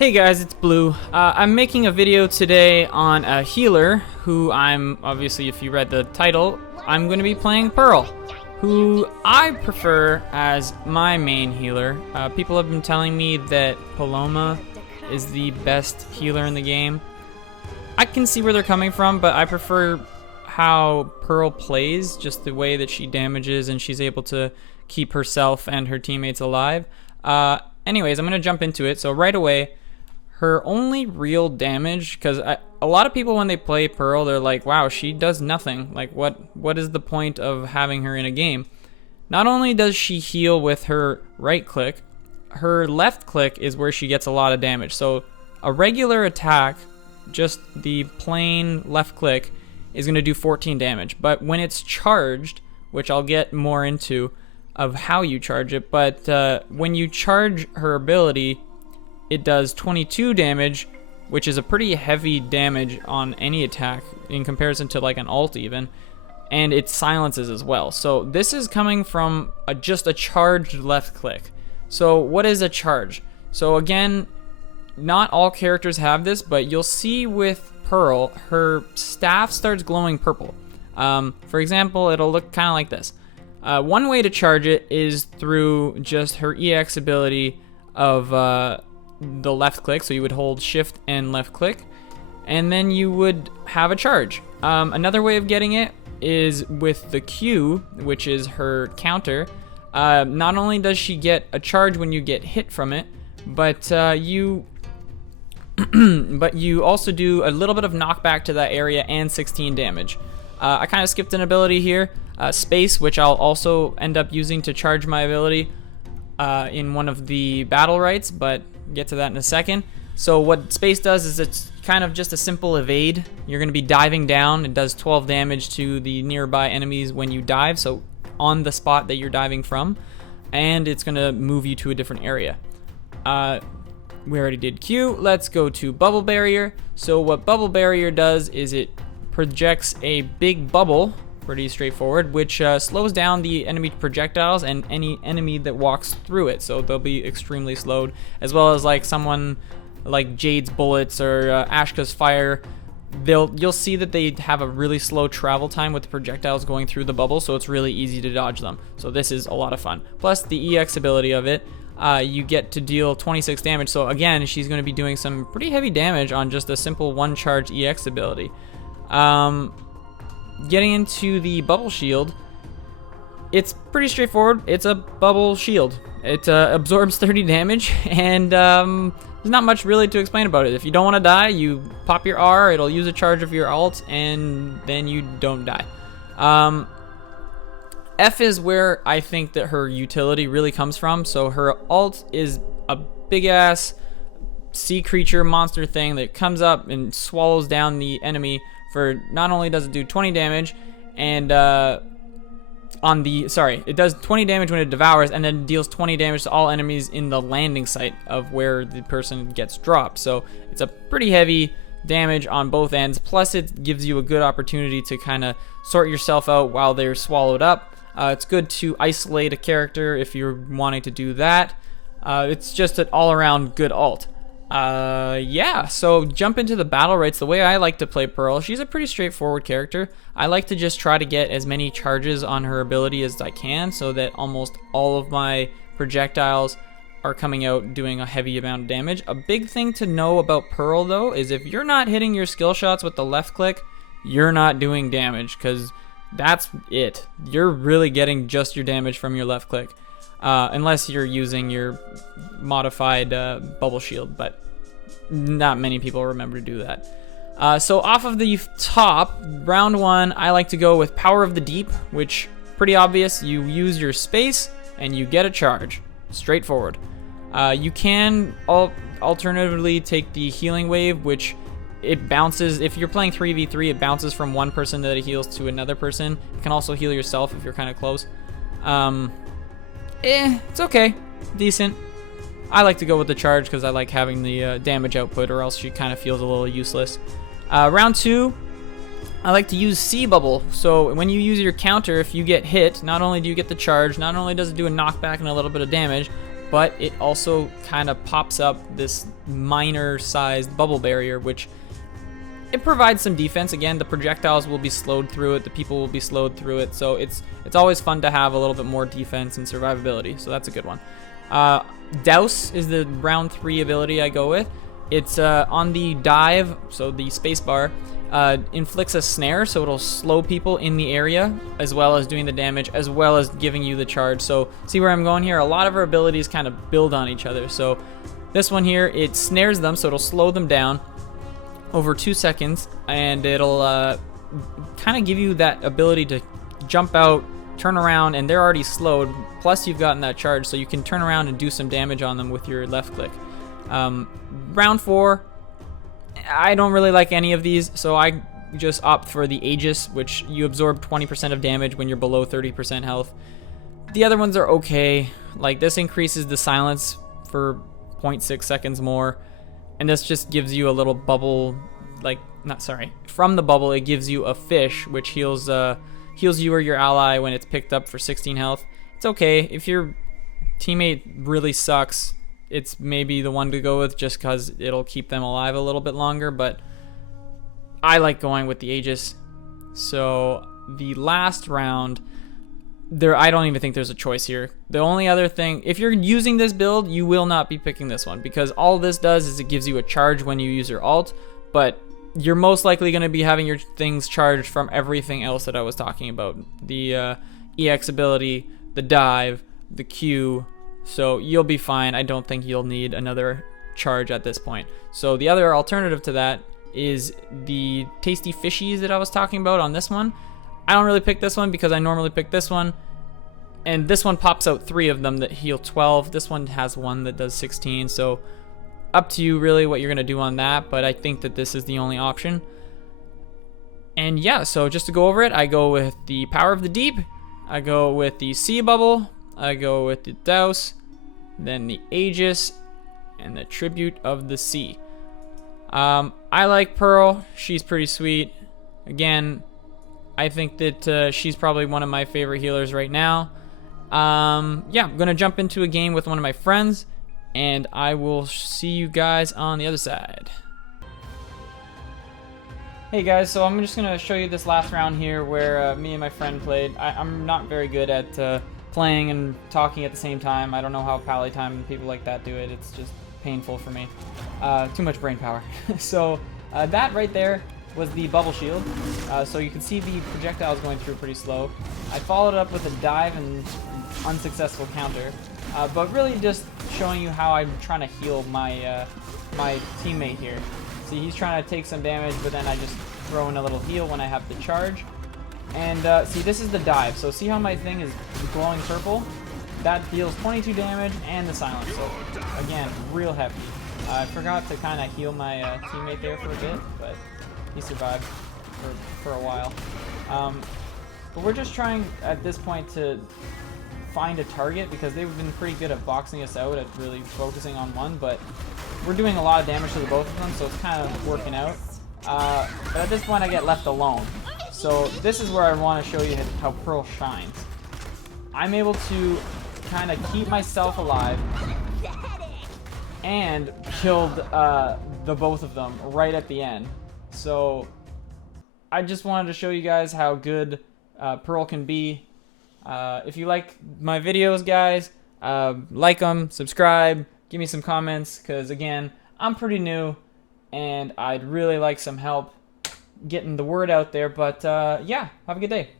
Hey guys, it's Blue. I'm making a video today on a healer who obviously if you read the title, I'm going to be playing Pearl, who I prefer as my main healer. People have been telling me that Paloma is the best healer in the game. I can see where they're coming from, but I prefer how Pearl plays, just the way that she damages and she's able to keep herself and her teammates alive. Anyways, I'm going to jump into it. So right away, her only real damage, because a lot of people when they play Pearl, they're like, wow, she does nothing. Like, what is the point of having her in a game? Not only does she heal with her right click, her left click is where she gets a lot of damage. So a regular attack, just the plain left click, is going to do 14 damage. But when it's charged, which I'll get more into of how you charge it, but when you charge her ability, it does 22 damage, which is a pretty heavy damage on any attack in comparison to like an ult even, and it silences as well. So this is coming from just a charged left click. So what is a charge? So again, not all characters have this, but you'll see with Pearl, her staff starts glowing purple. For example, it'll look kind of like this. One way to charge it is through just her EX ability of the left click, so you would hold shift and left click, and then you would have a charge. Another way of getting it is with the Q, which is her counter. Not only does she get a charge when you get hit from it, but you also do a little bit of knockback to that area and 16 damage. I kind of skipped an ability here, space, which I'll also end up using to charge my ability in one of the BattleRites, but get to that in a second. So what space does is it's kind of just a simple evade. You're going to be diving down. It does 12 damage to the nearby enemies when you dive, so on the spot that you're diving from, and it's going to move you to a different area. We already did Q. Let's go to Bubble Barrier. So what Bubble Barrier does is it projects a big bubble, pretty straightforward, which slows down the enemy projectiles and any enemy that walks through it, so they'll be extremely slowed, as well as like someone like Jade's bullets or Ashka's fire. You'll see that they have a really slow travel time with the projectiles going through the bubble, so it's really easy to dodge them. So this is a lot of fun. Plus the EX ability of it, you get to deal 26 damage. So again, she's going to be doing some pretty heavy damage on just a simple one charge EX ability. Getting into the bubble shield, it's pretty straightforward. It's a bubble shield. It absorbs 30 damage, and there's not much really to explain about it. If you don't want to die, you pop your R, it'll use a charge of your alt, and then you don't die. F is where I think that her utility really comes from. So her alt is a big-ass sea creature monster thing that comes up and swallows down the enemy. For not only does it do 20 damage, and it does 20 damage when it devours, and then deals 20 damage to all enemies in the landing site of where the person gets dropped. So it's a pretty heavy damage on both ends. Plus, it gives you a good opportunity to kind of sort yourself out while they're swallowed up. It's good to isolate a character if you're wanting to do that. It's just an all-around good alt. Yeah, so jump into the BattleRites. The way I like to play Pearl, she's a pretty straightforward character. I like to just try to get as many charges on her ability as I can, so that almost all of my projectiles are coming out doing a heavy amount of damage. A big thing to know about Pearl, though, is if you're not hitting your skill shots with the left click, you're not doing damage, because that's it. You're really getting just your damage from your left click. Unless you're using your modified bubble shield, but not many people remember to do that. So off of the top, round one, I like to go with Power of the Deep, which pretty obvious. You use your space and you get a charge. Straightforward. You can alternatively take the healing wave, which it bounces. If you're playing 3v3, it bounces from one person that it heals to another person. You can also heal yourself if you're kind of close. It's okay. Decent. I like to go with the charge because I like having the damage output, or else she kind of feels a little useless. Round two, I like to use Sea Bubble. So when you use your counter, if you get hit, not only do you get the charge, not only does it do a knockback and a little bit of damage, but it also kind of pops up this minor sized bubble barrier, which it provides some defense. Again, the projectiles will be slowed through it, the people will be slowed through it, so it's always fun to have a little bit more defense and survivability, so that's a good one. Douse is the round 3 ability I go with. It's on the dive, so the spacebar inflicts a snare, so it'll slow people in the area, as well as doing the damage, as well as giving you the charge. So see where I'm going here? A lot of our abilities kind of build on each other. So this one here, it snares them, so it'll slow them down over 2 seconds, and it'll kind of give you that ability to jump out, turn around, and they're already slowed, plus you've gotten that charge, so you can turn around and do some damage on them with your left click. Round 4, I don't really like any of these, so I just opt for the Aegis, which you absorb 20% of damage when you're below 30% health. The other ones are okay. Like, this increases the silence for 0.6 seconds more, and this just gives you a little bubble, from the bubble it gives you a fish, which heals you or your ally when it's picked up for 16 health. It's okay. If your teammate really sucks, it's maybe the one to go with just because it'll keep them alive a little bit longer, but I like going with the Aegis. So the last round, I don't even think there's a choice here. The only other thing, if you're using this build, you will not be picking this one, because all this does is it gives you a charge when you use your ult, but you're most likely going to be having your things charged from everything else that I was talking about. The EX ability, the dive, the Q, so you'll be fine. I don't think you'll need another charge at this point. So the other alternative to that is the tasty fishies that I was talking about on this one. I don't really pick this one because I normally pick this one, and this one pops out 3 of them that heal 12. This one has 1 that does 16, so up to you really what you're gonna do on that, but I think that this is the only option. And yeah, so just to go over it, I go with the Power of the Deep, I go with the Sea Bubble, I go with the Douse, then the Aegis, and the Tribute of the Sea. I like Pearl. She's pretty sweet. Again, I think that she's probably one of my favorite healers right now. Yeah, I'm gonna jump into a game with one of my friends, and I will see you guys on the other side. Hey guys, so I'm just gonna show you this last round here where me and my friend played. I'm not very good at playing and talking at the same time. I don't know how Pally Time and people like that do it. It's just painful for me. Too much brain power. So that right there was the bubble shield. So you can see the projectiles going through pretty slow. I followed it up with a dive and unsuccessful counter. But really just showing you how I'm trying to heal my my teammate here. See, he's trying to take some damage, but then I just throw in a little heal when I have the charge. And see, this is the dive. So see how my thing is glowing purple? That deals 22 damage and the silence. So again, real heavy. I forgot to kind of heal my teammate there for a bit, but he survived for a while. But we're just trying at this point to find a target, because they've been pretty good at boxing us out, at really focusing on one, but we're doing a lot of damage to the both of them, so it's kind of working out. But at this point I get left alone. So this is where I want to show you how Pearl shines. I'm able to kind of keep myself alive and killed the both of them right at the end. So I just wanted to show you guys how good Pearl can be. If you like my videos, guys, like them, subscribe, give me some comments, because again, I'm pretty new and I'd really like some help getting the word out there. But yeah, have a good day.